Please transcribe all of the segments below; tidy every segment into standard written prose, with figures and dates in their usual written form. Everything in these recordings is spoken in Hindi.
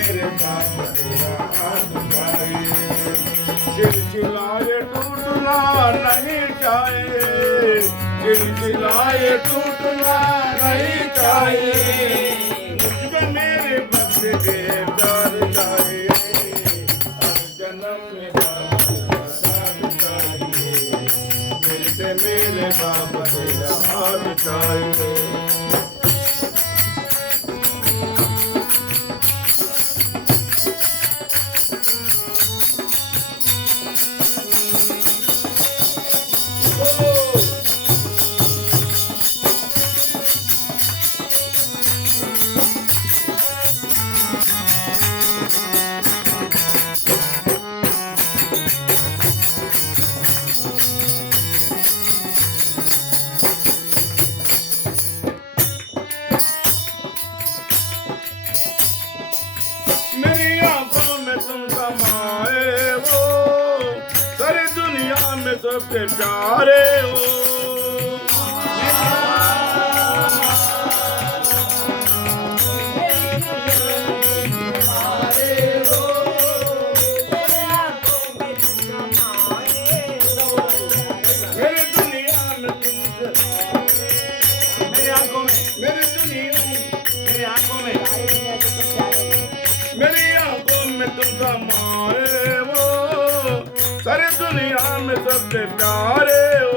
मेरे बाप तेरा हाथ चाहिए। चिलचिलाए टूटना नहीं चाहिए, चिलचिलाए टूटना नहीं चाहिए। मुझको मेरे भक्त के प्यार चाहिए, हर जन्म में बाप तेरा साथ चाहिए। फिर से मेरे बाप तेरा हाथ चाहिए। मेरी आंखों में तुम समाए हो, सारी दुनिया में सबसे प्यारे हो। मेरी दुनिया में तुम, मेरी आंखों में, मेरी दुनिया, मेरी आंखों में, मेरी आंखों में तुम समाए हो, सारी दुनिया में सबसे प्यारे हो।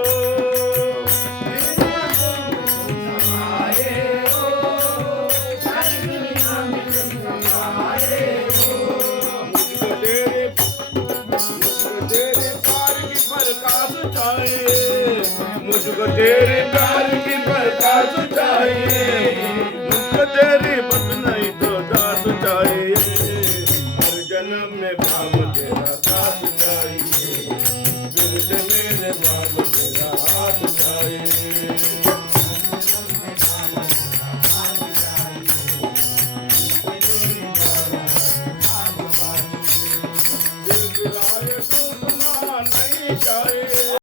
मुझको तेरे प्यार की प्रकाश चाहिए, मुझको तेरे प्यार की प्रकाश चाहिए। मुझको तेरी बस नहीं तो दास चाहिए, हर जन्म में बाप तेरा साथ चाहिए। फिर से मेरे बाप तेरा हाथ चाहिए।